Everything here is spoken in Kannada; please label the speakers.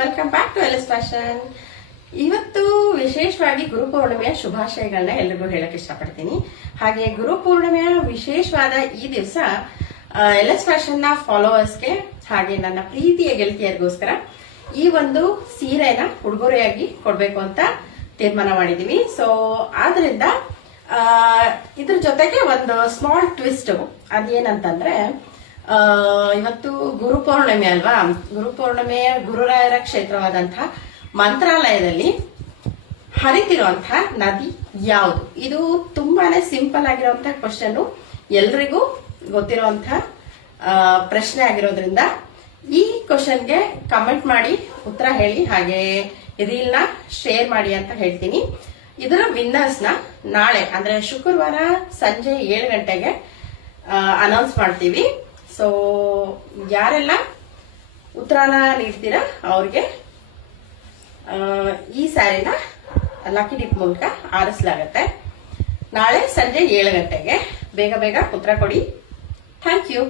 Speaker 1: Welcome back to L fashion ಇವತ್ತು ವಿಶೇಷವಾಗಿ ಗುರುಪೂರ್ಣಿಮೆಯ ಶುಭಾಶಯಗಳನ್ನ ಎಲ್ರಿಗೂ ಹೇಳಕ್ ಇಷ್ಟಪಡ್ತೀನಿ. ಹಾಗೆ ಗುರುಪೂರ್ಣಿಮೆಯ ವಿಶೇಷವಾದ ಈ ದಿವಸ ಎಲ್ ಎಸ್ ಫ್ಯಾಷನ್ನ ಫಾಲೋವರ್ಸ್ಗೆ ಹಾಗೆ ನನ್ನ ಪ್ರೀತಿಯ ಗೆಳತಿಯರಿಗೋಸ್ಕರ ಈ ಒಂದು ಸೀರೆನ ಉಡುಗೊರೆಯಾಗಿ ಕೊಡ್ಬೇಕು ಅಂತ ತೀರ್ಮಾನ ಮಾಡಿದೀವಿ. ಸೊ ಆದ್ರಿಂದ ಇದ್ರ ಜೊತೆಗೆ ಒಂದು ಸ್ಮಾಲ್ ಟ್ವಿಸ್ಟ್ ಅದೇನಂತಂದ್ರೆ ಇವತ್ತು ಗುರು ಪೌರ್ಣಿಮೆ ಅಲ್ವಾ? ಗುರು ಪೌರ್ಣಿಮೆ ಗುರುರಾಯರ ಕ್ಷೇತ್ರವಾದಂತಹ ಮಂತ್ರಾಲಯದಲ್ಲಿ ಹರಿತಿರುವಂತಹ ನದಿ ಯಾವುದು? ಇದು ತುಂಬಾನೇ ಸಿಂಪಲ್ ಆಗಿರುವಂತಹ ಕ್ವಶನ್ ಎಲ್ರಿಗೂ ಗೊತ್ತಿರುವಂತಹ ಪ್ರಶ್ನೆ ಆಗಿರೋದ್ರಿಂದ ಈ ಕ್ವಶನ್ಗೆ ಕಮೆಂಟ್ ಮಾಡಿ, ಉತ್ತರ ಹೇಳಿ, ಹಾಗೆ ರೀಲ್ನ ಶೇರ್ ಮಾಡಿ ಅಂತ ಹೇಳ್ತೀನಿ. ಇದರ ವಿನ್ನರ್ಸ್ನ ನಾಳೆ, ಅಂದ್ರೆ ಶುಕ್ರವಾರ ಸಂಜೆ ಏಳು ಗಂಟೆಗೆ ಅನೌನ್ಸ್ ಮಾಡ್ತೀವಿ. ಸೊ ಯಾರೆಲ್ಲ ಉತ್ತರಾನ ನೀಡ್ತೀರಾ ಅವ್ರಿಗೆ ಈ ಸ್ಯಾರಿನ ಲಕ್ಕಿ ಡಿಪ್ ಮೂಲಕ ಆರಿಸಲಾಗತ್ತೆ. ನಾಳೆ ಸಂಜೆ ಏಳು ಗಂಟೆಗೆ. ಬೇಗ ಬೇಗ ಉತ್ತರ ಕೊಡಿ. Thank you